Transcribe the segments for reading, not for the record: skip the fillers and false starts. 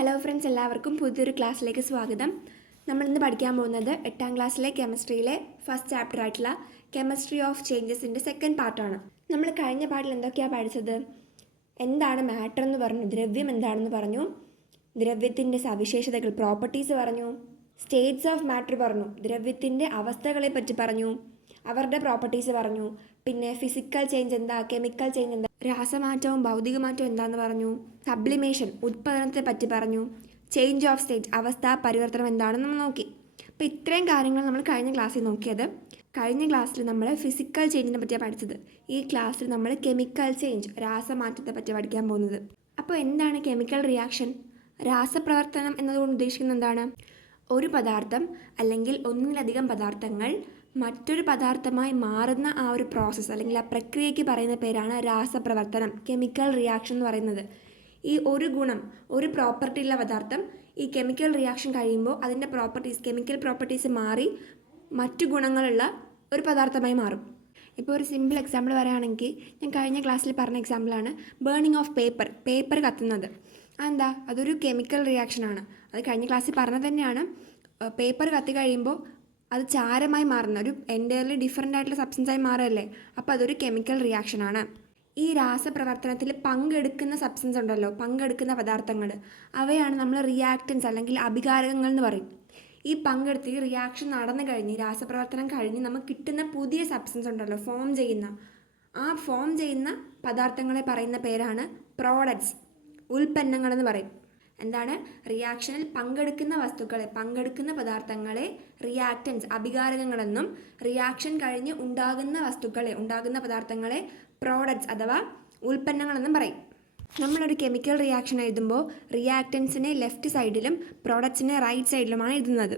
Hello friends, എല്ലാവർക്കും പുതിയൊരു ക്ലാസ്സിലേക്ക് സ്വാഗതം. നമ്മളിന്ന് പഠിക്കാൻ പോകുന്നത് 8ാം ക്ലാസ്സിലെ കെമിസ്ട്രിയിലെ ഫസ്റ്റ് ചാപ്റ്റർ ആയിട്ടുള്ള കെമിസ്ട്രി ഓഫ് ചേഞ്ചസിൻ്റെ സെക്കൻഡ് പാർട്ടാണ്. നമ്മൾ കഴിഞ്ഞ പാർട്ടിൽ എന്തൊക്കെയാണ് പഠിച്ചത്? എന്താണ് മാറ്റർ എന്ന് പറഞ്ഞു, ദ്രവ്യം എന്താണെന്ന് പറഞ്ഞു, ദ്രവ്യത്തിൻ്റെ സവിശേഷതകൾ പ്രോപ്പർട്ടീസ് പറഞ്ഞു, സ്റ്റേറ്റ്സ് ഓഫ് മാറ്റർ പറഞ്ഞു, ദ്രവ്യത്തിൻ്റെ അവസ്ഥകളെ പറ്റി പറഞ്ഞു, അവരുടെ പ്രോപ്പർട്ടീസ് പറഞ്ഞു, പിന്നെ ഫിസിക്കൽ ചേഞ്ച് എന്താ, കെമിക്കൽ ചേഞ്ച് എന്താ, രാസമാറ്റവും ഭൗതിക മാറ്റവും എന്താണെന്ന് പറഞ്ഞു, സബ്ലിമേഷൻ ഉത്പാദനത്തെ പറ്റി പറഞ്ഞു, ചേഞ്ച് ഓഫ് സ്റ്റേറ്റ് അവസ്ഥ പരിവർത്തനം എന്താണെന്ന് നമ്മൾ നോക്കി. അപ്പോൾ ഇത്രയും കാര്യങ്ങൾ നമ്മൾ കഴിഞ്ഞ ക്ലാസ്സിൽ നോക്കിയത്. കഴിഞ്ഞ ക്ലാസ്സിൽ നമ്മൾ ഫിസിക്കൽ ചേഞ്ചിനെ പറ്റിയാണ് പഠിച്ചത്. ഈ ക്ലാസ്സിൽ നമ്മൾ കെമിക്കൽ ചേഞ്ച് രാസമാറ്റത്തെ പറ്റി പഠിക്കാൻ പോകുന്നത്. അപ്പോൾ എന്താണ് കെമിക്കൽ റിയാക്ഷൻ? രാസപ്രവർത്തനം എന്നതുകൊണ്ട് ഉദ്ദേശിക്കുന്നത് എന്താണ്? ഒരു പദാർത്ഥം അല്ലെങ്കിൽ ഒന്നിലധികം പദാർത്ഥങ്ങൾ മറ്റൊരു പദാർത്ഥമായി മാറുന്ന ആ ഒരു പ്രോസസ്സ് അല്ലെങ്കിൽ ആ പ്രക്രിയയ്ക്ക് പറയുന്ന പേരാണ് രാസപ്രവർത്തനം, കെമിക്കൽ റിയാക്ഷൻ എന്ന് പറയുന്നത്. ഈ ഒരു ഗുണം, ഒരു പ്രോപ്പർട്ടി ഉള്ള പദാർത്ഥം ഈ കെമിക്കൽ റിയാക്ഷൻ കഴിയുമ്പോൾ അതിൻ്റെ പ്രോപ്പർട്ടീസ്, കെമിക്കൽ പ്രോപ്പർട്ടീസ് മാറി മറ്റു ഗുണങ്ങളുള്ള ഒരു പദാർത്ഥമായി മാറും. ഇപ്പോൾ ഒരു സിമ്പിൾ എക്സാമ്പിൾ പറയുകയാണെങ്കിൽ, ഞാൻ കഴിഞ്ഞ ക്ലാസ്സിൽ പറഞ്ഞ എക്സാമ്പിളാണ് ബേണിംഗ് ഓഫ് പേപ്പർ കത്തുന്നത്. അതെന്താ? അതൊരു കെമിക്കൽ റിയാക്ഷനാണ്. അത് കഴിഞ്ഞ ക്ലാസ്സിൽ പറഞ്ഞത് തന്നെയാണ്. പേപ്പർ കത്തി കഴിയുമ്പോൾ അത് ചാരമായി മാറുന്ന ഒരു എൻറ്റയർലി ഡിഫറെൻ്റ് ആയിട്ടുള്ള സബ്സ്റ്റൻസായി മാറുകയല്ലേ. അപ്പോൾ അതൊരു കെമിക്കൽ റിയാക്ഷനാണ്. ഈ രാസപ്രവർത്തനത്തിൽ പങ്കെടുക്കുന്ന സബ്സ്റ്റൻസ് ഉണ്ടല്ലോ, പങ്കെടുക്കുന്ന പദാർത്ഥങ്ങൾ, അവയാണ് നമ്മൾ റിയാക്റ്റൻസ് അല്ലെങ്കിൽ അഭികാരകങ്ങൾ എന്ന് പറയും. ഈ പങ്കെടുത്ത് ഈ റിയാക്ഷൻ നടന്നു കഴിഞ്ഞ്, രാസപ്രവർത്തനം കഴിഞ്ഞ് നമുക്ക് കിട്ടുന്ന പുതിയ സബ്സ്റ്റൻസ് ഉണ്ടല്ലോ, ഫോം ചെയ്യുന്ന പദാർത്ഥങ്ങളെ പറയുന്ന പേരാണ് പ്രോഡക്ട്സ്, ഉൽപ്പന്നങ്ങളെന്ന് പറയും. എന്താണ്? റിയാക്ഷനിൽ പങ്കെടുക്കുന്ന വസ്തുക്കളെ, പങ്കെടുക്കുന്ന പദാർത്ഥങ്ങളെ റിയാക്റ്റൻസ് അഭികാരകങ്ങളെന്നും, റിയാക്ഷൻ കഴിഞ്ഞ് ഉണ്ടാകുന്ന പദാർത്ഥങ്ങളെ പ്രോഡക്ട്സ് അഥവാ ഉൽപ്പന്നങ്ങളെന്നും പറയും. നമ്മളൊരു കെമിക്കൽ റിയാക്ഷൻ എഴുതുമ്പോൾ റിയാക്റ്റൻസിനെ ലെഫ്റ്റ് സൈഡിലും പ്രോഡക്ട്സിനെ റൈറ്റ് സൈഡിലുമാണ് എഴുതുന്നത്.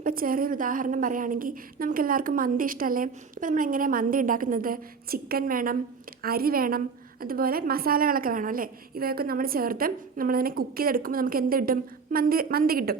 ഇപ്പോൾ ചെറിയൊരു ഉദാഹരണം പറയുകയാണെങ്കിൽ, നമുക്കെല്ലാവർക്കും മന്തി ഇഷ്ടമല്ലേ? ഇപ്പോൾ നമ്മൾ എങ്ങനെയാണ് മന്തി ഉണ്ടാക്കുന്നത്? ചിക്കൻ വേണം, അരി വേണം, അതുപോലെ മസാലകളൊക്കെ വേണം അല്ലേ? ഇവയൊക്കെ നമ്മൾ ചേർത്ത് നമ്മളതിനെ കുക്ക് ചെയ്തെടുക്കുമ്പോൾ നമുക്ക് എന്ത് കിട്ടും? മന്തി കിട്ടും.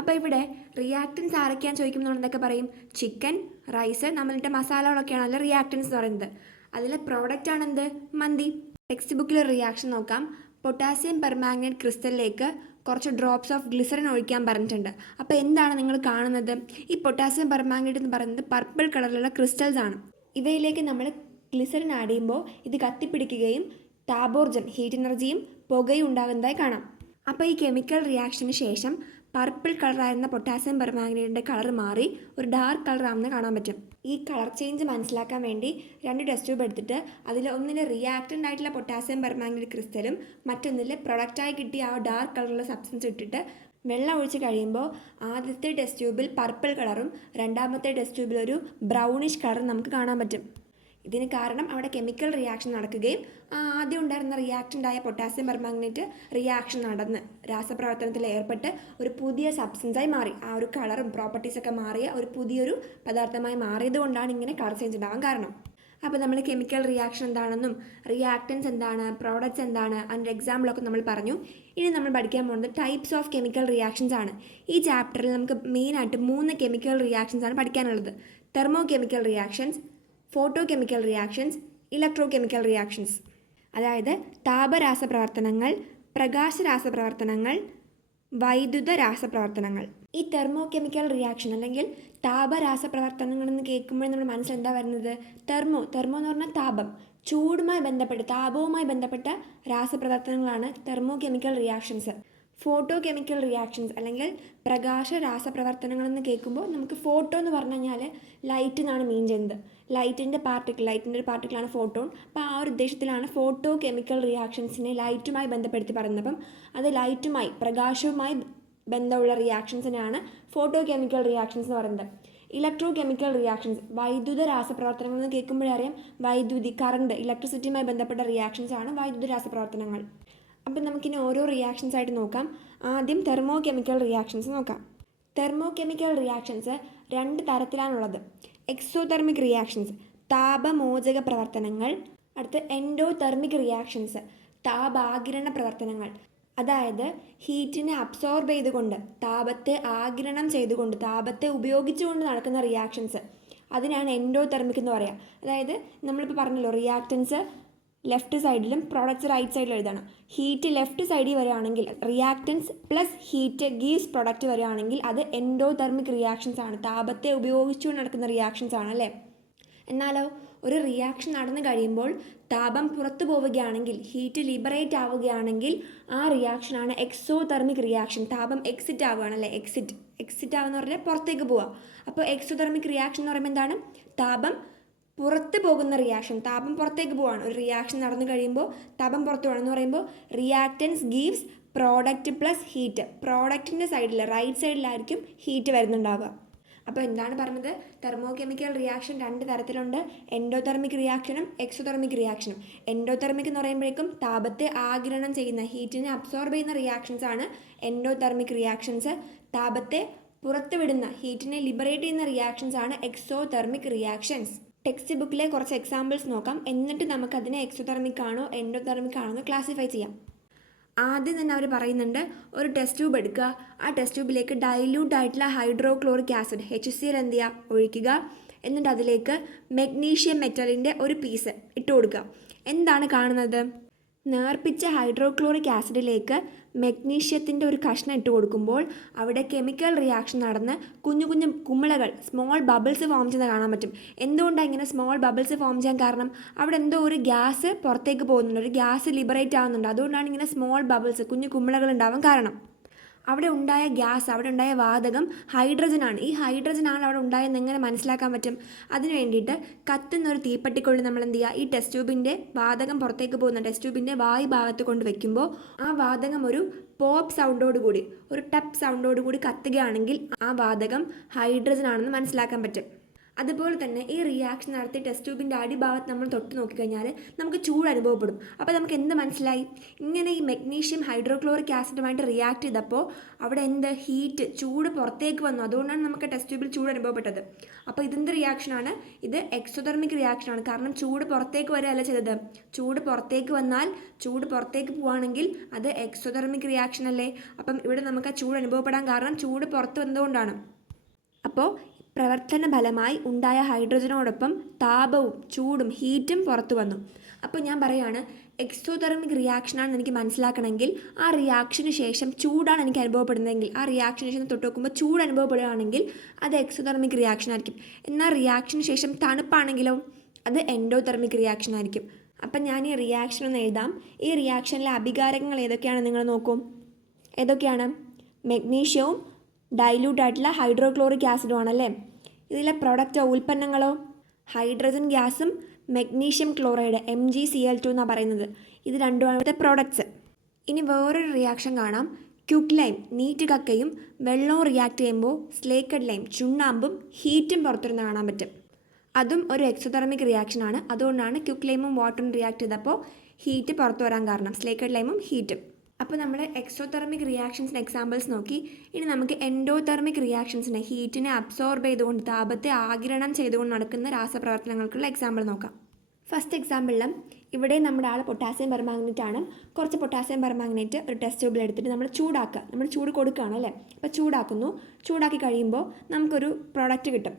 അപ്പോൾ ഇവിടെ റിയാക്റ്റൻസ് ആരൊക്കെയാണെന്ന് ചോദിക്കുമ്പോൾ നമ്മൾ എന്തൊക്കെ പറയും? ചിക്കൻ, റൈസ്, നമ്മളുടെ മസാലകളൊക്കെയാണല്ലോ റിയാക്റ്റൻസ് എന്ന് പറയുന്നത്. അതിലെ പ്രോഡക്റ്റ് ആണ് എന്ത്? മന്തി. ടെക്സ്റ്റ് ബുക്കിൽ റിയാക്ഷൻ നോക്കാം. പൊട്ടാസ്യം പെർമാംഗനേറ്റ് ക്രിസ്റ്റലിലേക്ക് കുറച്ച് ഡ്രോപ്സ് ഓഫ് ഗ്ലിസറിൻ ഒഴിക്കാൻ പറഞ്ഞിട്ടുണ്ട്. അപ്പോൾ എന്താണ് നിങ്ങൾ കാണുന്നത്? ഈ പൊട്ടാസ്യം പെർമാംഗനേറ്റ് എന്ന് പറയുന്നത് പർപ്പിൾ കളറിലുള്ള ക്രിസ്റ്റൽസ് ആണ്. ഇവയിലേക്ക് നമ്മൾ ഗ്ലിസറിൻ ആഡ് ചെയ്യുമ്പോൾ ഇത് കത്തിപ്പിടിക്കുകയും താപോർജം, ഹീറ്റ് എനർജിയും പുകയും ഉണ്ടാകുന്നതായി കാണാം. അപ്പോൾ ഈ കെമിക്കൽ റിയാക്ഷന് ശേഷം പർപ്പിൾ കളറായിരുന്ന പൊട്ടാസ്യം പെർമാംഗനേറ്റിൻ്റെ കളർ മാറി ഒരു ഡാർക്ക് കളർ ആണെന്ന് കാണാൻ പറ്റും. ഈ കളർ ചേഞ്ച് മനസ്സിലാക്കാൻ വേണ്ടി 2 ടെസ്റ്റ് ട്യൂബ് എടുത്തിട്ട് അതിൽ ഒന്നിൽ റിയാക്റ്റൻ്റ് ആയിട്ടുള്ള പൊട്ടാസ്യം പെർമാംഗനേറ്റ് ക്രിസ്റ്റലും മറ്റൊന്നിൽ പ്രൊഡക്റ്റായി കിട്ടിയ ആ ഡാർക്ക് കളറുള്ള സബ്സ്റ്റൻസ് ഇട്ടിട്ട് വെള്ളം ഒഴിച്ച് കഴിയുമ്പോൾ ആദ്യത്തെ ടെസ്റ്റ് ട്യൂബിൽ പർപ്പിൾ കളറും രണ്ടാമത്തെ ടെസ്റ്റ് ട്യൂബിൽ ഒരു ബ്രൗണിഷ് കളറും നമുക്ക് കാണാൻ പറ്റും. ഇതിന് കാരണം അവിടെ കെമിക്കൽ റിയാക്ഷൻ നടക്കുകയും ആദ്യം ഉണ്ടായിരുന്ന റിയാക്റ്റൻ്റായ പൊട്ടാസ്യം പെർമാംഗനേറ്റ് റിയാക്ഷൻ നടന്ന് രാസപ്രവർത്തനത്തിൽ ഏർപ്പെട്ട് ഒരു പുതിയ സബ്സ്റ്റൻസായി മാറി. ആ ഒരു കളറും പ്രോപ്പർട്ടീസൊക്കെ മാറിയ ഒരു പുതിയൊരു പദാർത്ഥമായി മാറിയത് കൊണ്ടാണ് ഇങ്ങനെ കളർ ചേഞ്ച് ഉണ്ടാകാൻ കാരണം. അപ്പോൾ നമ്മൾ കെമിക്കൽ റിയാക്ഷൻ എന്താണെന്നും റിയാക്റ്റൻസ് എന്താണ്, പ്രോഡക്റ്റ്സ് എന്താണ്, അതിൻ്റെ എക്സാമ്പിളൊക്കെ നമ്മൾ പറഞ്ഞു. ഇനി നമ്മൾ പഠിക്കാൻ പോകുന്നത് ടൈപ്സ് ഓഫ് കെമിക്കൽ റിയാക്ഷൻസ് ആണ്. ഈ ചാപ്റ്ററിൽ നമുക്ക് മെയിനായിട്ട് 3 കെമിക്കൽ റിയാക്ഷൻസ് ആണ് പഠിക്കാനുള്ളത്. Thermo chemical reactions, photochemical reactions, electro chemical reactions. അതായത് താപരാസപ്രവർത്തനങ്ങൾ, പ്രകാശ രാസപ്രവർത്തനങ്ങൾ, വൈദ്യുത രാസപ്രവർത്തനങ്ങൾ. ഈ തെർമോ കെമിക്കൽ റിയാക്ഷൻ അല്ലെങ്കിൽ താപരാസപ്രവർത്തനങ്ങൾ എന്ന് കേൾക്കുമ്പോൾ നമ്മുടെ മനസ്സിൽ എന്താ വരുന്നത്? തെർമോ എന്ന് പറഞ്ഞാൽ താപം, താപവുമായി ബന്ധപ്പെട്ട രാസപ്രവർത്തനങ്ങളാണ് thermochemical reactions. Photochemical reactions അല്ലെങ്കിൽ പ്രകാശ രാസപ്രവർത്തനങ്ങൾ എന്ന് കേൾക്കുമ്പോൾ നമുക്ക് ഫോട്ടോ എന്ന് പറഞ്ഞു കഴിഞ്ഞാൽ ലൈറ്റ് എന്നാണ് മീൻ ചെയ്യുന്നത്. ലൈറ്റിൻ്റെ ഒരു പാർട്ടിക്കിളാണ് ഫോട്ടോൺ. അപ്പോൾ ആ ഒരു ഉദ്ദേശത്തിലാണ് ഫോട്ടോ കെമിക്കൽ റിയാക്ഷൻസിനെ ലൈറ്റുമായി ബന്ധപ്പെടുത്തി പറയുന്നത്. അപ്പം അത് ലൈറ്റുമായി, പ്രകാശവുമായി ബന്ധമുള്ള റിയാക്ഷൻസിനെയാണ് ഫോട്ടോ കെമിക്കൽ റിയാക്ഷൻസ് എന്ന് പറയുന്നത്. ഇലക്ട്രോ കെമിക്കൽ റിയാക്ഷൻസ്, വൈദ്യുത രാസപ്രവർത്തനങ്ങൾ എന്ന് കേൾക്കുമ്പോഴറിയാം വൈദ്യുതി, കറണ്ട്, ഇലക്ട്രിസിറ്റിയുമായി ബന്ധപ്പെട്ട റിയാക്ഷൻസ് ആണ് വൈദ്യുത രാസപ്രവർത്തനങ്ങൾ. അപ്പം നമുക്കിനി ഓരോ റിയാക്ഷൻസ് ആയിട്ട് നോക്കാം. ആദ്യം തെർമോ കെമിക്കൽ റിയാക്ഷൻസ് നോക്കാം. തെർമോ കെമിക്കൽ റിയാക്ഷൻസ് 2 തരത്തിലാണുള്ളത്. എക്സോതെർമിക് റിയാക്ഷൻസ്, താപമോചക പ്രവർത്തനങ്ങൾ. അടുത്ത് എൻഡോതെർമിക് റിയാക്ഷൻസ്, താപാഗിരണ പ്രവർത്തനങ്ങൾ. അതായത് ഹീറ്റിനെ അബ്സോർബ് ചെയ്തുകൊണ്ട്, താപത്തെ ആഗിരണം ചെയ്തുകൊണ്ട്, താപത്തെ ഉപയോഗിച്ചുകൊണ്ട് നടക്കുന്ന റിയാക്ഷൻസ്, അതിനാണ് എൻഡോതെർമിക് എന്ന് പറയുക. അതായത് നമ്മളിപ്പോൾ പറഞ്ഞല്ലോ റിയാക്റ്റൻസ് ലെഫ്റ്റ് സൈഡിലും പ്രോഡക്റ്റ്സ് റൈറ്റ് സൈഡിലും എഴുതണം. ഹീറ്റ് ലെഫ്റ്റ് സൈഡിൽ വരികയാണെങ്കിൽ reactance plus heat gives product വരികയാണെങ്കിൽ അത് എൻഡോതെർമിക് റിയാക്ഷൻസ് ആണ്, താപത്തെ ഉപയോഗിച്ചുകൊണ്ട് നടക്കുന്ന റിയാക്ഷൻസ് ആണ് അല്ലേ. എന്നാലോ ഒരു റിയാക്ഷൻ നടന്നു കഴിയുമ്പോൾ താപം പുറത്തു പോവുകയാണെങ്കിൽ, ഹീറ്റ് ലിബറേറ്റ് ആവുകയാണെങ്കിൽ ആ റിയാക്ഷനാണ് എക്സോതെർമിക് റിയാക്ഷൻ. താപം എക്സിറ്റ് ആവുകയാണ് അല്ലേ, എക്സിറ്റ് ആവുക എന്ന് പറഞ്ഞാൽ പുറത്തേക്ക് പോവുക. അപ്പോൾ എക്സോതെർമിക് റിയാക്ഷൻ എന്ന് പറയുമ്പോൾ എന്താണ്, താപം പുറത്ത് പോകുന്ന റിയാക്ഷൻ, താപം പുറത്തേക്ക് പോവാണ്. ഒരു റിയാക്ഷൻ നടന്നു കഴിയുമ്പോൾ താപം പുറത്തു പോകണം എന്ന് പറയുമ്പോൾ reactants gives product plus heat. പ്രോഡക്റ്റിൻ്റെ സൈഡിൽ റൈറ്റ് സൈഡിലായിരിക്കും ഹീറ്റ് വരുന്നുണ്ടാവുക. അപ്പോൾ എന്താണ് പറഞ്ഞത്, തെർമോകെമിക്കൽ റിയാക്ഷൻ രണ്ട് തരത്തിലുണ്ട്, എൻഡോതെർമിക് റിയാക്ഷനും എക്സോതെർമിക് റിയാക്ഷനും. എൻഡോതെർമിക് എന്ന് പറയുമ്പോഴേക്കും താപത്തെ ആഗിരണം ചെയ്യുന്ന, ഹീറ്റിനെ അബ്സോർബ് ചെയ്യുന്ന റിയാക്ഷൻസ് ആണ് എൻഡോതെർമിക് റിയാക്ഷൻസ്. താപത്തെ പുറത്തുവിടുന്ന, ഹീറ്റിനെ ലിബറേറ്റ് ചെയ്യുന്ന റിയാക്ഷൻസ് ആണ് എക്സോതെർമിക് റിയാക്ഷൻസ്. ടെക്സ്റ്റ് ബുക്കിലെ കുറച്ച് എക്സാമ്പിൾസ് നോക്കാം, എന്നിട്ട് നമുക്കതിനെ എക്സോതെർമിക് ആണോ എൻഡോതെർമിക് ആണോ എന്ന് ക്ലാസിഫൈ ചെയ്യാം. ആദ്യം തന്നെ അവർ പറയുന്നുണ്ട്, ഒരു ടെസ്റ്റ് ട്യൂബ് എടുക്കുക, ആ ടെസ്റ്റ് ട്യൂബിലേക്ക് ഡൈല്യൂട്ട് ആയിട്ടുള്ള ഹൈഡ്രോക്ലോറിക് ആസിഡ് HCl എന്ത് ചെയ്യുക, ഒഴിക്കുക. എന്നിട്ട് അതിലേക്ക് മെഗ്നീഷ്യം മെറ്റലിൻ്റെ ഒരു പീസ് ഇട്ട് കൊടുക്കുക. എന്താണ് കാണുന്നത്, നേർപ്പിച്ച ഹൈഡ്രോക്ലോറിക് ആസിഡിലേക്ക് മെഗ്നീഷ്യത്തിൻ്റെ ഒരു കഷ്ണം ഇട്ട് കൊടുക്കുമ്പോൾ അവിടെ കെമിക്കൽ റിയാക്ഷൻ നടന്ന് കുഞ്ഞു കുഞ്ഞു കുമിളകൾ, സ്മോൾ ബബിൾസ് ഫോം ചെയ്യുന്നത് കാണാൻ പറ്റും. എന്തുകൊണ്ടാണ് ഇങ്ങനെ സ്മോൾ ബബിൾസ് ഫോം ചെയ്യാൻ കാരണം, അവിടെ എന്തോ ഒരു ഗ്യാസ് പുറത്തേക്ക് പോകുന്നുണ്ട്, ഒരു ഗ്യാസ് ലിബറേറ്റ് ആവുന്നുണ്ട്. അതുകൊണ്ടാണ് ഇങ്ങനെ സ്മോൾ ബബിൾസ്, കുഞ്ഞു കുമിളകൾ ഉണ്ടാവാൻ കാരണം. അവിടെ ഉണ്ടായ ഗ്യാസ്, അവിടെ ഉണ്ടായ വാതകം ഹൈഡ്രജനാണ്. ഈ ഹൈഡ്രജനാണ് അവിടെ ഉണ്ടായെന്ന് എങ്ങനെ മനസ്സിലാക്കാൻ പറ്റും, അതിന് വേണ്ടിയിട്ട് കത്തുന്നൊരു തീപ്പെട്ടിക്കൊണ്ട് നമ്മൾ എന്ത് ചെയ്യുക, ഈ ടെസ്റ്റ് ട്യൂബിൻ്റെ വാതകം പുറത്തേക്ക് പോകുന്ന ടെസ്റ്റ് ട്യൂബിൻ്റെ വായു ഭാഗത്ത് കൊണ്ട് വെക്കുമ്പോൾ ആ വാതകം ഒരു പോപ്പ് സൗണ്ടോടുകൂടി, ഒരു ടപ്പ് സൗണ്ടോടുകൂടി കത്തുകയാണെങ്കിൽ ആ വാതകം ഹൈഡ്രജൻ ആണെന്ന് മനസ്സിലാക്കാൻ പറ്റും. അതുപോലെ തന്നെ ഈ റിയാക്ഷൻ നടത്തി ടെസ്റ്റ് ട്യൂബിൻ്റെ അടിഭാഗത്ത് നമ്മൾ തൊട്ട് നോക്കിക്കഴിഞ്ഞാൽ നമുക്ക് ചൂട് അനുഭവപ്പെടും. അപ്പോൾ നമുക്ക് എന്ത് മനസ്സിലായി, ഇങ്ങനെ ഈ മെഗ്നീഷ്യം ഹൈഡ്രോക്ലോറിക് ആസിഡുമായിട്ട് റിയാക്ട് ചെയ്തപ്പോൾ അവിടെ എന്ത്, ഹീറ്റ്, ചൂട് പുറത്തേക്ക് വന്നു. അതുകൊണ്ടാണ് നമുക്ക് ടെസ്റ്റ് ട്യൂബിൽ ചൂട് അനുഭവപ്പെട്ടത്. അപ്പോൾ ഇതെന്ത് റിയാക്ഷനാണ്, ഇത് എക്സോതെർമിക് റിയാക്ഷനാണ്. കാരണം ചൂട് പുറത്തേക്ക് വരികയല്ല ചെയ്തത്, ചൂട് പുറത്തേക്ക് വന്നാൽ, ചൂട് പുറത്തേക്ക് പോവുകയാണെങ്കിൽ അത് എക്സോതെർമിക് റിയാക്ഷൻ അല്ലേ. അപ്പം ഇവിടെ നമുക്ക് ആ ചൂട് അനുഭവപ്പെടാൻ കാരണം ചൂട് പുറത്ത് വന്നതുകൊണ്ടാണ്. അപ്പോൾ പ്രവർത്തന ഫലമായി ഉണ്ടായ ഹൈഡ്രജനോടൊപ്പം താപവും ചൂടും ഹീറ്റും പുറത്തു വന്നു. അപ്പോൾ ഞാൻ പറയുകയാണ്, എക്സോതെർമിക് റിയാക്ഷനാണെന്ന് എനിക്ക് മനസ്സിലാക്കണമെങ്കിൽ ആ റിയാക്ഷന് ശേഷം ചൂടാണ് എനിക്ക് അനുഭവപ്പെടുന്നതെങ്കിൽ, ആ റിയാക്ഷന് ശേഷം തൊട്ട് നോക്കുമ്പോൾ ചൂട് അനുഭവപ്പെടുകയാണെങ്കിൽ അത് എക്സോതെർമിക് റിയാക്ഷൻ ആയിരിക്കും. എന്നാൽ റിയാക്ഷന് ശേഷം തണുപ്പാണെങ്കിലോ അത് എൻഡോതെർമിക് റിയാക്ഷൻ ആയിരിക്കും. അപ്പം ഞാൻ ഈ റിയാക്ഷൻ ഒന്ന് എഴുതാം. ഈ റിയാക്ഷനിലെ അഭികാരകങ്ങൾ ഏതൊക്കെയാണ് നിങ്ങൾ നോക്കും, ഏതൊക്കെയാണ്, മെഗ്നീഷ്യവും ഡൈല്യൂട്ട് ആയിട്ടുള്ള ഹൈഡ്രോക്ലോറിക് ആസിഡും ആണല്ലേ. ഇതിലെ പ്രൊഡക്റ്റോ, ഉൽപ്പന്നങ്ങളോ, ഹൈഡ്രജൻ ഗ്യാസും മെഗ്നീഷ്യം ക്ലോറൈഡ് MgCl2 എന്നാണ് പറയുന്നത്. ഇത് രണ്ടുമാണ് ഇവിടുത്തെ പ്രോഡക്ട്സ്. ഇനി വേറൊരു റിയാക്ഷൻ കാണാം, ക്യുക്ക് ലൈം, നീറ്റ് കക്കയും വെള്ളവും റിയാക്ട് ചെയ്യുമ്പോൾ സ്ലേക്കഡ് ലൈം, ചുണ്ണാമ്പും ഹീറ്റും പുറത്തുവരുന്ന കാണാൻ പറ്റും. അതും ഒരു എക്സോതെർമിക് റിയാക്ഷനാണ്. അതുകൊണ്ടാണ് ക്യുക്ക് ലൈമും വാട്ടറും റിയാക്ട് ചെയ്തപ്പോൾ ഹീറ്റ് പുറത്തു വരാൻ കാരണം, സ്ലേക്കഡ് ലൈമും ഹീറ്റും. അപ്പോൾ നമ്മൾ എക്സോതെർമിക് റിയാക്ഷൻസിന് എക്സാമ്പിൾസ് നോക്കി. ഇനി നമുക്ക് എൻഡോതെർമിക് റിയാക്ഷൻസിനെ, ഹീറ്റിനെ അബ്സോർബ് ചെയ്തുകൊണ്ട്, താപത്തെ ആഗിരണം ചെയ്തുകൊണ്ട് നടക്കുന്ന രാസപ്രവർത്തനങ്ങൾക്കുള്ള എക്സാമ്പിൾ നോക്കാം. ഫസ്റ്റ് എക്സാമ്പിളിലും ഇവിടെ നമ്മുടെ ആൾ പൊട്ടാസ്യം പെർമാംഗനേറ്റ് ആണ്. കുറച്ച് പൊട്ടാസ്യം പെർമാംഗനേറ്റ് ഒരു ടെസ്റ്റ് ട്യൂബിൽ എടുത്തിട്ട് നമ്മൾ ചൂടാക്കുക, നമ്മൾ ചൂട് കൊടുക്കുകയാണ് അല്ലേ. അപ്പോൾ ചൂടാക്കുന്നു, ചൂടാക്കി കഴിയുമ്പോൾ നമുക്കൊരു പ്രോഡക്റ്റ് കിട്ടും.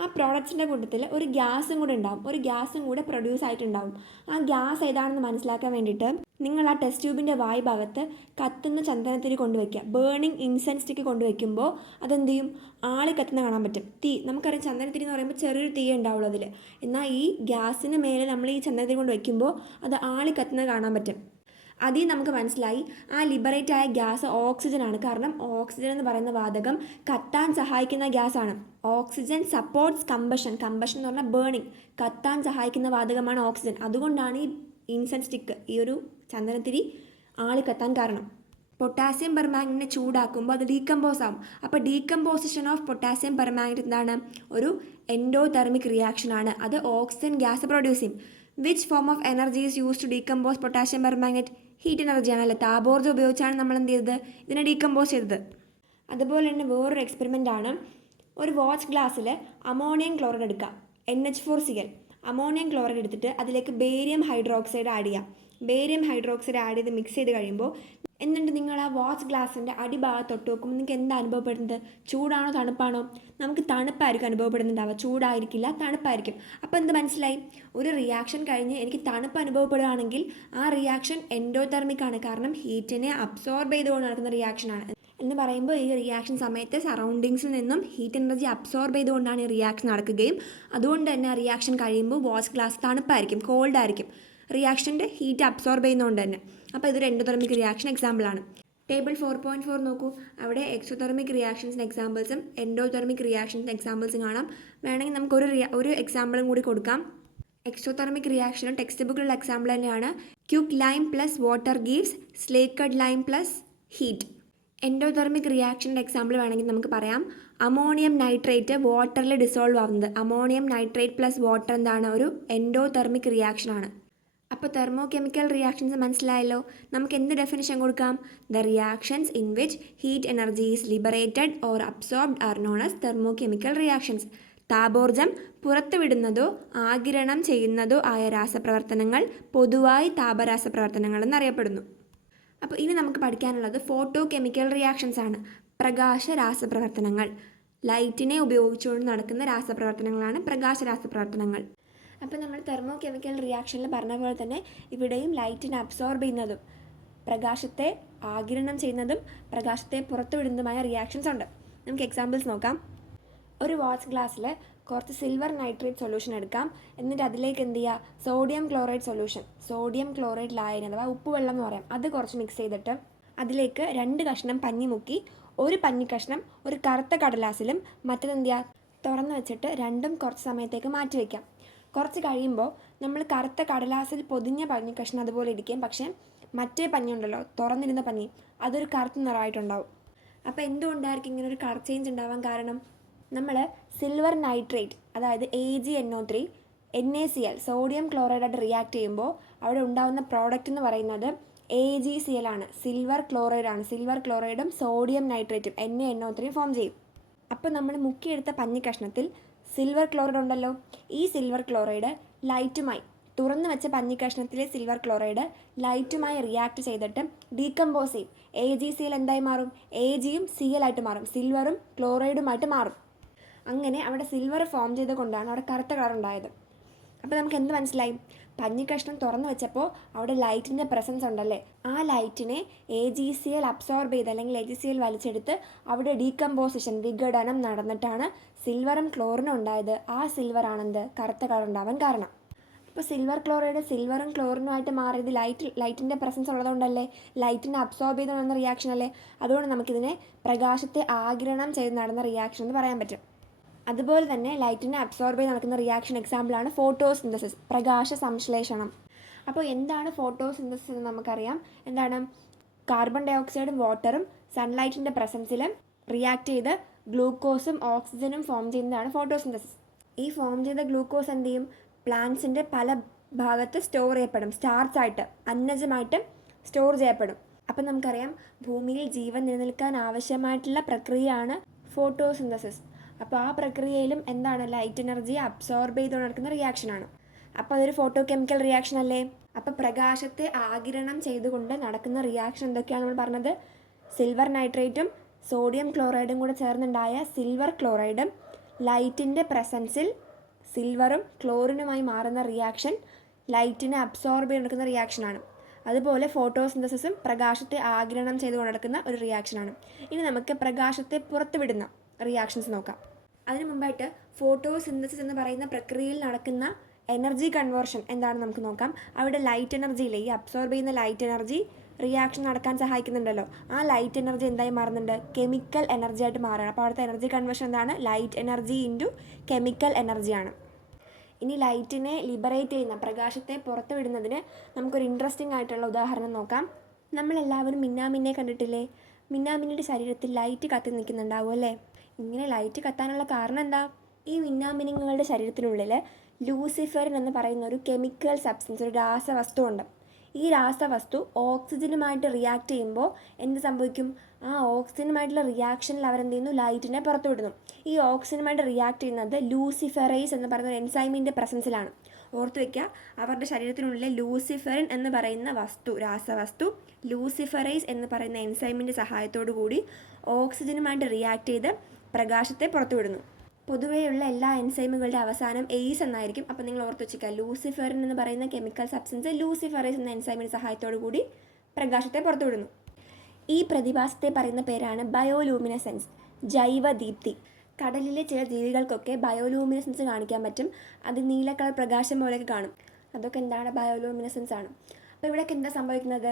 ആ പ്രോഡക്റ്റ്സിൻ്റെ കൂട്ടത്തിൽ ഒരു ഗ്യാസും കൂടെ ഉണ്ടാവും, ഒരു ഗ്യാസും കൂടെ പ്രൊഡ്യൂസ് ആയിട്ടുണ്ടാവും. ആ ഗ്യാസ് ഏതാണെന്ന് മനസ്സിലാക്കാൻ വേണ്ടിയിട്ട് നിങ്ങൾ ആ ടെസ്റ്റ് ട്യൂബിൻ്റെ വായു ഭാഗത്ത് കത്തുന്ന ചന്ദനത്തിരി കൊണ്ടുവയ്ക്കുക. ബേണിംഗ് ഇൻസെൻസ് സ്റ്റിക്ക് കൊണ്ടുവയ്ക്കുമ്പോൾ അതെന്ത് ചെയ്യും, ആളി കത്തുന്ന കാണാൻ പറ്റും. തീ, നമുക്കറിയാം ചന്ദനത്തിരി എന്ന് പറയുമ്പോൾ ചെറിയൊരു തീ ഉണ്ടാവുള്ളൂ അതിൽ. എന്നാൽ ഈ ഗ്യാസിന് മേലെ നമ്മൾ ഈ ചന്ദനത്തിരി കൊണ്ട് വയ്ക്കുമ്പോൾ അത് ആളി കത്തുന്നത് കാണാൻ പറ്റും. അതിൽ നമുക്ക് മനസ്സിലായി ആ ലിബറേറ്റ് ആയ ഗ്യാസ് ഓക്സിജനാണ്. കാരണം ഓക്സിജൻ എന്ന് പറയുന്ന വാതകം കത്താൻ സഹായിക്കുന്ന ഗ്യാസാണ്. ഓക്സിജൻ സപ്പോർട്ട്സ് കമ്പഷൻ, കമ്പഷൻ എന്ന് പറഞ്ഞാൽ ബേണിംഗ്, കത്താൻ സഹായിക്കുന്ന വാതകമാണ് ഓക്സിജൻ. അതുകൊണ്ടാണ് ഈ ഇൻസെൻസ് സ്റ്റിക്ക്, ഈ ഒരു ചന്ദനത്തിരി ആളി കത്താൻ കാരണം. പൊട്ടാസ്യം പെർമാംഗനേറ്റിനെ ചൂടാക്കുമ്പോൾ അത് ഡീകമ്പോസ് ആകും. അപ്പോൾ ഡീകമ്പോസിഷൻ ഓഫ് പൊട്ടാസ്യം പെർമാംഗനേറ്റ് എന്താണ്, ഒരു എൻഡോതെർമിക് റിയാക്ഷൻ ആണ്. അത് ഓക്സിജൻ ഗ്യാസ് പ്രൊഡ്യൂസ് ചെയ്യും. Which form of energy is use to decompose potassium permanganate, heat എനർജിയാണ് അല്ലേ. താപോർജ്ജം ഉപയോഗിച്ചാണ് നമ്മൾ എന്ത് ചെയ്തത്, ഇതിനെ ഡീകമ്പോസ് ചെയ്തത്. അതുപോലെ തന്നെ വേറൊരു എക്സ്പെരിമെൻ്റ് ആണ്, ഒരു വാച്ച് ഗ്ലാസ്സിൽ അമോണിയം ക്ലോറൈഡ് എടുക്കുക, NH4Cl. അമോണിയം ക്ലോറൈഡ് എടുത്തിട്ട് അതിലേക്ക് ബേരിയം ഹൈഡ്രോക്സൈഡ് ആഡ് ചെയ്യാം. ബേരിയം ഹൈഡ്രോക്സൈഡ് ആഡ് ചെയ്ത് മിക്സ് ചെയ്ത് കഴിയുമ്പോൾ എന്നിട്ട് നിങ്ങൾ ആ വാച്ച് ഗ്ലാസിൻ്റെ അടിഭാഗത്ത് തൊട്ട് നോക്കുമ്പോൾ നിങ്ങൾക്ക് എന്താ അനുഭവപ്പെടുന്നത്? ചൂടാണോ തണുപ്പാണോ? നമുക്ക് തണുപ്പായിരിക്കും അനുഭവപ്പെടുന്നുണ്ടാവുക, ചൂടായിരിക്കില്ല, തണുപ്പായിരിക്കും. അപ്പോൾ എന്ത് മനസ്സിലായി? ഒരു റിയാക്ഷൻ കഴിഞ്ഞ് എനിക്ക് തണുപ്പ് അനുഭവപ്പെടുകയാണെങ്കിൽ ആ റിയാക്ഷൻ എൻഡോതെർമിക് ആണ്, കാരണം ഹീറ്റിനെ അബ്സോർബ് ചെയ്തുകൊണ്ട് നടക്കുന്ന റിയാക്ഷനാണ്. എന്ന് പറയുമ്പോൾ ഈ റിയാക്ഷൻ സമയത്ത് സറൗണ്ടിങ്സിൽ നിന്നും ഹീറ്റ് എനർജി അബ്സോർബ് ചെയ്തുകൊണ്ടാണ് ഈ റിയാക്ഷൻ നടക്കുകയും അതുകൊണ്ട് തന്നെ റിയാക്ഷൻ കഴിയുമ്പോൾ വാച്ച് ഗ്ലാസ് തണുപ്പായിരിക്കും, കോൾഡ് ആയിരിക്കും, റിയാക്ഷൻ്റെ ഹീറ്റ് അബ്സോർബ് ചെയ്യുന്നതുകൊണ്ട് തന്നെ. അപ്പോൾ ഇതൊരു എൻഡോതെർമിക് റിയാക്ഷൻ എക്സാമ്പിളാണ്. ടേബിൾ 4.4 നോക്കൂ. അവിടെ എക്സോതെർമിക് റിയാക്ഷൻസിന് എക്സാമ്പിൾസും എൻഡോതെർമിക് റിയാക്ഷൻസിന് എക്സാമ്പിൾസും കാണാം. വേണമെങ്കിൽ നമുക്ക് ഒരു എക്സാമ്പിളും കൂടി കൊടുക്കാം. എക്സോതെർമിക് റിയാക്ഷനും ടെക്സ്റ്റ് ബുക്കിലുള്ള എക്സാമ്പിൾ തന്നെയാണ്. Quick lime plus water gives slaked lime plus heat. Endothermic റിയാക്ഷൻ്റെ എക്സാമ്പിൾ വേണമെങ്കിൽ നമുക്ക് പറയാം. അമോണിയം നൈട്രേറ്റ് വാട്ടറിൽ ഡിസോൾവ് ആവുന്നത്. അമോണിയം നൈട്രേറ്റ് പ്ലസ് വാട്ടർ എന്താണ്? ഒരു എൻഡോതെർമിക് റിയാക്ഷനാണ്. അപ്പോൾ തെർമോ കെമിക്കൽ റിയാക്ഷൻസ് മനസ്സിലായല്ലോ. നമുക്ക് എന്ത് ഡെഫിനിഷൻ കൊടുക്കാം? The reactions in which heat energy is liberated or absorbed are known as thermochemical reactions. താപോർജം പുറത്തുവിടുന്നതോ ആഗിരണം ചെയ്യുന്നതോ ആയ രാസപ്രവർത്തനങ്ങൾ പൊതുവായി താപരാസപ്രവർത്തനങ്ങൾ എന്നറിയപ്പെടുന്നു. അപ്പോൾ ഇനി നമുക്ക് പഠിക്കാനുള്ളത് ഫോട്ടോ കെമിക്കൽ റിയാക്ഷൻസ് ആണ്. പ്രകാശ രാസപ്രവർത്തനങ്ങൾ. ലൈറ്റിനെ ഉപയോഗിച്ചുകൊണ്ട് നടക്കുന്ന രാസപ്രവർത്തനങ്ങളാണ് പ്രകാശ രാസപ്രവർത്തനങ്ങൾ. അപ്പോൾ നമ്മൾ തെർമോ കെമിക്കൽ റിയാക്ഷനിൽ പറഞ്ഞ പോലെ തന്നെ ഇവിടെയും ലൈറ്റിനെ അബ്സോർബ് ചെയ്യുന്നതും പ്രകാശത്തെ ആഗിരണം ചെയ്യുന്നതും പ്രകാശത്തെ പുറത്തുവിടുന്നതുമായ റിയാക്ഷൻസ് ഉണ്ട്. നമുക്ക് എക്സാമ്പിൾസ് നോക്കാം. ഒരു വാച്ച് ഗ്ലാസ്സിൽ കുറച്ച് സിൽവർ നൈട്രേറ്റ് സൊല്യൂഷൻ എടുക്കാം. എന്നിട്ട് അതിലേക്ക് എന്ത് ചെയ്യുക? Sodium chloride solution, sodium chloride ലായനി അഥവാ ഉപ്പുവെള്ളം എന്ന് പറയാം, അത് കുറച്ച് മിക്സ് ചെയ്തിട്ട് അതിലേക്ക് 2 കഷ്ണം പഞ്ഞി മുക്കി ഒരു പഞ്ഞി കഷ്ണം ഒരു കറുത്ത കടലാസിലും മറ്റേതെന്ത് ചെയ്യുക? തുറന്ന് വെച്ചിട്ട് രണ്ടും കുറച്ച് സമയത്തേക്ക് മാറ്റി വയ്ക്കാം. കുറച്ച് കഴിയുമ്പോൾ നമ്മൾ കറുത്ത കടലാസിൽ പൊതിഞ്ഞ പഞ്ഞി കഷ്ണം അതുപോലെ ഇരിക്കും, പക്ഷേ മറ്റേ പഞ്ഞി ഉണ്ടല്ലോ, തുറന്നിരുന്ന പഞ്ഞി, അതൊരു കറുത്ത നിറമായിട്ടുണ്ടാവും. അപ്പോൾ എന്തുകൊണ്ടായിരിക്കും ഇങ്ങനെ ഒരു കളർ ചേഞ്ച് ഉണ്ടാവാൻ കാരണം? നമ്മൾ സിൽവർ നൈട്രേറ്റ് അതായത് AgNO3 NaCl സോഡിയം ക്ലോറൈഡായിട്ട് റിയാക്ട് ചെയ്യുമ്പോൾ അവിടെ ഉണ്ടാകുന്ന പ്രോഡക്റ്റ് എന്ന് പറയുന്നത് AgCl ആണ്, സിൽവർ ക്ലോറൈഡാണ്. സിൽവർ ക്ലോറൈഡും സോഡിയം നൈട്രേറ്റും NaNO3 ഫോം ചെയ്യും. അപ്പോൾ നമ്മൾ മുക്കിയെടുത്ത പഞ്ഞി കഷ്ണത്തിൽ സിൽവർ ക്ലോറൈഡ് ഉണ്ടല്ലോ, ഈ സിൽവർ ക്ലോറൈഡ് ലൈറ്റുമായി, തുറന്നു വെച്ച പഞ്ഞി കഷ്ണത്തിലെ സിൽവർ ക്ലോറൈഡ് ലൈറ്റുമായി റിയാക്ട് ചെയ്തിട്ട് ഡീകമ്പോസ് ചെയ്യും. AgCl എന്തായി മാറും? Agയും Cl ആയിട്ട് മാറും, സിൽവറും ക്ലോറൈഡുമായിട്ട് മാറും. അങ്ങനെ അവിടെ സിൽവർ ഫോം ചെയ്തുകൊണ്ടാണ് അവിടെ കറുത്ത കളർ ഉണ്ടായത്. അപ്പോൾ നമുക്ക് എന്ത് മനസ്സിലായി? പഞ്ഞി കഷ്ണം തുറന്നു വെച്ചപ്പോൾ അവിടെ ലൈറ്റിൻ്റെ പ്രസൻസ് ഉണ്ടല്ലേ, ആ ലൈറ്റിനെ AgCl അബ്സോർബ് ചെയ്ത് അല്ലെങ്കിൽ AgCl വലിച്ചെടുത്ത് അവിടെ ഡീകമ്പോസിഷൻ, വിഘടനം നടന്നിട്ടാണ് സിൽവറും ക്ലോറിനും ഉണ്ടായത്. ആ സിൽവർ ആണെന്ത്? കറുത്ത കളർ ഉണ്ടാവാൻ കാരണം. അപ്പോൾ സിൽവർ ക്ലോറൈഡ് സിൽവറും ക്ലോറിനുമായിട്ട് മാറിയത് ലൈറ്റിൻ്റെ പ്രസൻസ് ഉള്ളതുകൊണ്ടല്ലേ, ലൈറ്റിനെ അബ്സോർബ് ചെയ്ത് നടന്ന റിയാക്ഷൻ അല്ലേ. അതുകൊണ്ട് നമുക്കിതിനെ പ്രകാശത്തെ ആഗിരണം ചെയ്ത് നടന്ന റിയാക്ഷൻ എന്ന് പറയാൻ പറ്റും. അതുപോലെ തന്നെ ലൈറ്റിനെ അബ്സോർബ് ചെയ്ത് നടക്കുന്ന റിയാക്ഷൻ എക്സാമ്പിളാണ് ഫോട്ടോസിന്തസിസ്, പ്രകാശ സംശ്ലേഷണം. അപ്പോൾ എന്താണ് ഫോട്ടോസിന്തസിസ് എന്ന് നമുക്കറിയാം. എന്താണ്? കാർബൺ ഡൈ ഓക്സൈഡും വാട്ടറും സൺലൈറ്റിൻ്റെ പ്രസൻസിൽ റിയാക്ട് ചെയ്ത് ഗ്ലൂക്കോസും ഓക്സിജനും ഫോം ചെയ്യുന്നതാണ് ഫോട്ടോസിന്തസിസ്. ഈ ഫോം ചെയ്ത ഗ്ലൂക്കോസ് എന്ത് ചെയ്യും? പ്ലാന്റ്സിൻ്റെ പല ഭാഗത്ത് സ്റ്റോർ ചെയ്യപ്പെടും, സ്റ്റാർച്ചായിട്ട്, അന്നജമായിട്ട് സ്റ്റോർ ചെയ്യപ്പെടും. അപ്പം നമുക്കറിയാം ഭൂമിയിൽ ജീവൻ നിലനിൽക്കാൻ ആവശ്യമായിട്ടുള്ള പ്രക്രിയയാണ് ഫോട്ടോസിന്തസിസ്. അപ്പോൾ ആ പ്രക്രിയയിലും എന്താണ്? ലൈറ്റ് എനർജി അബ്സോർബ് ചെയ്ത് നടക്കുന്ന റിയാക്ഷനാണ്. അപ്പോൾ അതൊരു ഫോട്ടോ കെമിക്കൽ റിയാക്ഷൻ അല്ലേ. അപ്പോൾ പ്രകാശത്തെ ആഗിരണം ചെയ്തുകൊണ്ട് നടക്കുന്ന റിയാക്ഷൻ എന്തൊക്കെയാണ് നമ്മൾ പറഞ്ഞത്? സിൽവർ നൈട്രേറ്റും സോഡിയം ക്ലോറൈഡും കൂടെ ചേർന്നുണ്ടായ സിൽവർ ക്ലോറൈഡും ലൈറ്റിൻ്റെ പ്രസൻസിൽ സിൽവറും ക്ലോറിനുമായി മാറുന്ന റിയാക്ഷൻ ലൈറ്റിനെ അബ്സോർബ് ചെയ്ത് നടക്കുന്ന റിയാക്ഷനാണ്. അതുപോലെ ഫോട്ടോസിന്തസിസും പ്രകാശത്തെ ആഗിരണം ചെയ്തുകൊണ്ട് നടക്കുന്ന ഒരു റിയാക്ഷനാണ്. ഇനി നമുക്ക് പ്രകാശത്തെ പുറത്തുവിടുന്ന റിയാക്ഷൻസ് നോക്കാം. അതിനു മുമ്പായിട്ട് ഫോട്ടോസിന്തസിസ് എന്ന് പറയുന്ന പ്രക്രിയയിൽ നടക്കുന്ന എനർജി കൺവേർഷൻ എന്താണെന്ന് നമുക്ക് നോക്കാം. അവിടെ ലൈറ്റ് എനർജിയിലെ ഈ അബ്സോർബ് ചെയ്യുന്ന ലൈറ്റ് എനർജി റിയാക്ഷൻ നടക്കാൻ സഹായിക്കുന്നുണ്ടല്ലോ, ആ ലൈറ്റ് എനർജി എന്തായി മാറുന്നുണ്ട്? കെമിക്കൽ എനർജി ആയിട്ട് മാറുകയാണ്. അപ്പോൾ അവിടുത്തെ എനർജി കൺവേർഷൻ എന്താണ്? ലൈറ്റ് എനർജി ഇൻറ്റു കെമിക്കൽ എനർജിയാണ്. ഇനി ലൈറ്റിനെ ലിബറേറ്റ് ചെയ്യുന്ന, പ്രകാശത്തെ പുറത്തു വിടുന്നതിന് നമുക്കൊരു ഇൻട്രസ്റ്റിംഗ് ആയിട്ടുള്ള ഉദാഹരണം നോക്കാം. നമ്മളെല്ലാവരും മിന്നാമിന്നെ കണ്ടിട്ടില്ലേ? മിന്നാമിന്നിയുടെ ശരീരത്തിൽ ലൈറ്റ് കത്തി നിൽക്കുന്നുണ്ടാവും അല്ലേ. ഇങ്ങനെ ലൈറ്റ് കത്താനുള്ള കാരണം എന്താ? ഈ മിന്നാമിനുങ്ങളുടെ ശരീരത്തിനുള്ളിൽ ലൂസിഫറിൻ എന്ന് പറയുന്ന ഒരു കെമിക്കൽ സബ്സ്റ്റൻസ്, ഒരു രാസവസ്തു ഉണ്ട്. ഈ രാസവസ്തു ഓക്സിജനുമായിട്ട് റിയാക്ട് ചെയ്യുമ്പോൾ എന്ത് സംഭവിക്കും? ആ ഓക്സിജനുമായിട്ടുള്ള റിയാക്ഷനിൽ അവരെന്ത് ചെയ്യുന്നു? ലൈറ്റിനെ പുറത്തുവിടുന്നു. ഈ ഓക്സിജനുമായിട്ട് റിയാക്ട് ചെയ്യുന്നത് ലൂസിഫറേസ് എന്ന് പറയുന്ന ഒരു എൻസൈമിൻ്റെ പ്രസൻസിലാണ്. ഓർത്ത് വയ്ക്കുക, അവരുടെ ശരീരത്തിനുള്ളിലെ ലൂസിഫെറിൻ എന്ന് പറയുന്ന രാസവസ്തു ലൂസിഫറൈസ് എന്ന് പറയുന്ന എൻസൈമിൻ്റെ സഹായത്തോടു കൂടി ഓക്സിജനുമായിട്ട് റിയാക്ട് ചെയ്ത് പ്രകാശത്തെ പുറത്തുവിടുന്നു. പൊതുവെയുള്ള എല്ലാ എൻസൈമുകളുടെ അവസാനം എയ്സ് എന്നായിരിക്കും. അപ്പോൾ നിങ്ങൾ ഓർത്ത് വെച്ചിരിക്കുക, ലൂസിഫെറിൻ എന്ന് പറയുന്ന കെമിക്കൽ സബ്സ്റ്റൻസ് ലൂസിഫറൈസ് എന്ന എൻസൈമിൻ്റെ സഹായത്തോടു കൂടി പ്രകാശത്തെ പുറത്തുവിടുന്നു. ഈ പ്രതിഭാസത്തെ പറയുന്ന പേരാണ് ബയോലൂമിനസെൻസ്, ജൈവദീപ്തി. കടലിലെ ചില ജീവികൾക്കൊക്കെ ബയോലൂമിനസെൻസ് കാണിക്കാൻ പറ്റും. അത് നീല കളർ പ്രകാശം പോലെയൊക്കെ കാണും. അതൊക്കെ എന്താണ്? ബയോലൂമിനസെൻസ് ആണ്. അപ്പോൾ ഇവിടെയൊക്കെ എന്താ സംഭവിക്കുന്നത്?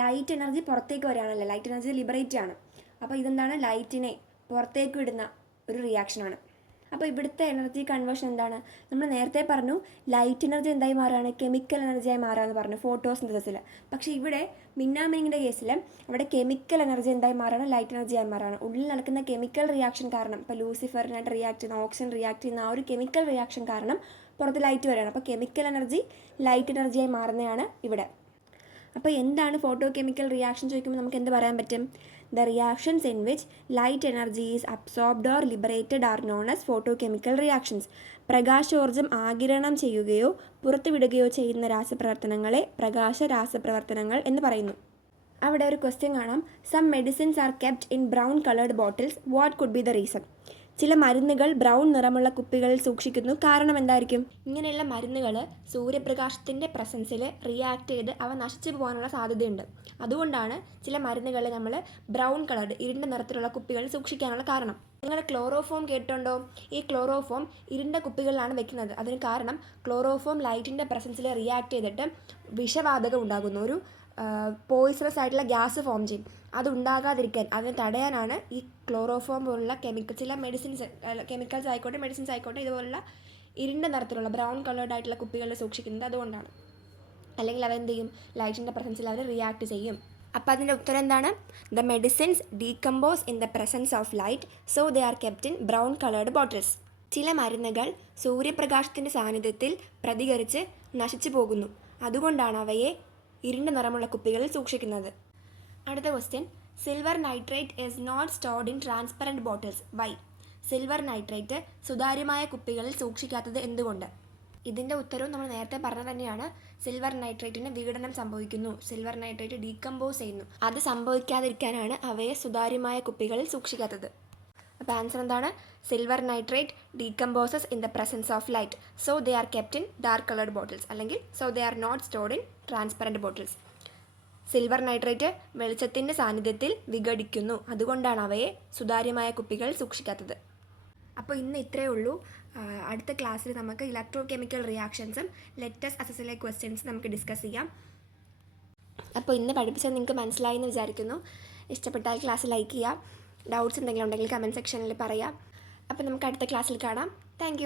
ലൈറ്റ് എനർജി പുറത്തേക്ക് വരികയാണല്ലോ, ലൈറ്റ് എനർജി ലിബറേറ്റ് ആണ്. അപ്പോൾ ഇതെന്താണ്? ലൈറ്റിനെ പുറത്തേക്ക് വിടുന്ന ഒരു റിയാക്ഷനാണ്. അപ്പോൾ ഇവിടുത്തെ എനർജി കൺവേർഷൻ എന്താണ്? നമ്മൾ നേരത്തെ പറഞ്ഞു ലൈറ്റ് എനർജി എന്തായി മാറുകയാണ്? കെമിക്കൽ എനർജിയായി മാറുകയെന്ന് പറഞ്ഞു ഫോട്ടോസിന്തസിസിൽ. പക്ഷേ ഇവിടെ മിന്നാമിനിങ്ങിൻ്റെ കേസിൽ അവിടെ കെമിക്കൽ എനർജി എന്തായി മാറുകയാണ്? ലൈറ്റ് എനർജിയായി മാറുകയാണ്. ഉള്ളിൽ നടക്കുന്ന കെമിക്കൽ റിയാക്ഷൻ കാരണം, ഇപ്പോൾ ലൂസിഫറിനായിട്ട് റിയാക്ട് ചെയ്യുന്ന ഓക്സിജൻ റിയാക്ട് ചെയ്യുന്ന ആ ഒരു കെമിക്കൽ റിയാക്ഷൻ കാരണം പുറത്ത് ലൈറ്റ് വരികയാണ്. അപ്പോൾ കെമിക്കൽ എനർജി ലൈറ്റ് എനർജിയായി മാറുന്നതാണ് ഇവിടെ. അപ്പോൾ എന്താണ് ഫോട്ടോ കെമിക്കൽ റിയാക്ഷൻ ചോദിക്കുമ്പോൾ നമുക്ക് എന്ത് പറയാൻ പറ്റും? The reactions in which light energy is absorbed or liberated are known as photochemical reactions. പ്രകാശോർജ്ജം ആഗിരണം ചെയ്യുകയോ പുറത്തുവിടുകയോ ചെയ്യുന്ന രാസപ്രവർത്തനങ്ങളെ പ്രകാശ രാസപ്രവർത്തനങ്ങൾ എന്ന് പറയുന്നു. അവിടെ ഒരു ക്വസ്റ്റ്യൻ കാണാം. Some medicines are kept in brown coloured bottles, what could be the reason? ചില മരുന്നുകൾ ബ്രൗൺ നിറമുള്ള കുപ്പികളിൽ സൂക്ഷിക്കുന്നു, കാരണം എന്തായിരിക്കും? ഇങ്ങനെയുള്ള മരുന്നുകൾ സൂര്യപ്രകാശത്തിൻ്റെ പ്രസൻസിൽ റിയാക്ട് ചെയ്ത് അവ നശിച്ചു പോകാനുള്ള സാധ്യതയുണ്ട്. അതുകൊണ്ടാണ് ചില മരുന്നുകൾ നമ്മൾ ബ്രൗൺ കളർഡ് ഇരുണ്ട നിറത്തിലുള്ള കുപ്പികളിൽ സൂക്ഷിക്കാനുള്ള കാരണം. നിങ്ങൾ ക്ലോറോഫോം കേട്ടിട്ടുണ്ടോ? ഈ ക്ലോറോഫോം ഇരുണ്ട കുപ്പികളിലാണ് വെക്കുന്നത്. അതിന് കാരണം ക്ലോറോഫോം ലൈറ്റിൻ്റെ പ്രസൻസിൽ റിയാക്ട് ചെയ്തിട്ട് വിഷവാതകം ഉണ്ടാകുന്നു, ഒരു പോയിസണസ് ആയിട്ടുള്ള ഗ്യാസ് ഫോം ചെയ്യും. അതുണ്ടാകാതിരിക്കാൻ, അതിനെ തടയാനാണ് ഈ ക്ലോറോഫോം പോലുള്ള ചില കെമിക്കൽസ് ആയിക്കോട്ടെ മെഡിസിൻസ് ആയിക്കോട്ടെ ഇതുപോലുള്ള ഇരുണ്ട നിറത്തിലുള്ള ബ്രൗൺ കളേർഡ് ആയിട്ടുള്ള കുപ്പികളിൽ സൂക്ഷിക്കുന്നത് അതുകൊണ്ടാണ്. അല്ലെങ്കിൽ അവ എന്ത് ചെയ്യും? ലൈറ്റിൻ്റെ പ്രസൻസിൽ അവർ റിയാക്ട് ചെയ്യും. അപ്പോൾ അതിൻ്റെ ഉത്തരം എന്താണ്? The medicines decompose in the presence of light, so they are kept in brown coloured bottles. ചില മരുന്നുകൾ സൂര്യപ്രകാശത്തിൻ്റെ സാന്നിധ്യത്തിൽ പ്രതികരിച്ച് നശിച്ചു പോകുന്നു, അതുകൊണ്ടാണ് അവയെ ഇരുണ്ട നിറമുള്ള കുപ്പികളിൽ സൂക്ഷിക്കുന്നത്. അടുത്ത question, silver nitrate is not stored in transparent bottles, why? Silver nitrate സുതാര്യമായ കുപ്പികളിൽ സൂക്ഷിക്കാത്തത് എന്തുകൊണ്ട്? ഇതിൻ്റെ ഉത്തരവും നമ്മൾ നേരത്തെ പറഞ്ഞത് തന്നെയാണ്. സിൽവർ നൈട്രേറ്റിന് വിഘടനം സംഭവിക്കുന്നു, സിൽവർ നൈട്രേറ്റ് ഡീകമ്പോസ് ചെയ്യുന്നു. അത് സംഭവിക്കാതിരിക്കാനാണ് അവയെ സുതാര്യമായ കുപ്പികളിൽ സൂക്ഷിക്കാത്തത്. അപ്പോൾ ആൻസർ എന്താണ്? Silver nitrate decomposes in the presence of light, so they are kept in dark coloured bottles, അല്ലെങ്കിൽ so they are not stored in transparent bottles. Silver nitrate വെളിച്ചത്തിൻ്റെ സാന്നിധ്യത്തിൽ വിഘടിക്കുന്നു, അതുകൊണ്ടാണ് അവയെ സുതാര്യമായ കുപ്പികളിൽ സൂക്ഷിക്കാത്തത്. അപ്പോൾ ഇന്ന് ഇത്രയേ ഉള്ളൂ. അടുത്ത ക്ലാസ്സിൽ നമുക്ക് ഇലക്ട്രോ കെമിക്കൽ റിയാക്ഷൻസും ലെറ്റസ് അസസിലെ ക്വസ്റ്റ്യൻസ് നമുക്ക് ഡിസ്കസ് ചെയ്യാം. അപ്പോൾ ഇന്ന് പഠിപ്പിച്ചത് നിങ്ങൾക്ക് മനസ്സിലായി എന്ന് വിചാരിക്കുന്നു. ഇഷ്ടപ്പെട്ടാൽ ക്ലാസ് ലൈക്ക് ചെയ്യുക. ഡൗട്ട്സ് എന്തെങ്കിലും ഉണ്ടെങ്കിൽ കമൻറ്റ് സെക്ഷനിൽ പറയാം. അപ്പോൾ നമുക്ക് അടുത്ത ക്ലാസ്സിൽ കാണാം. താങ്ക്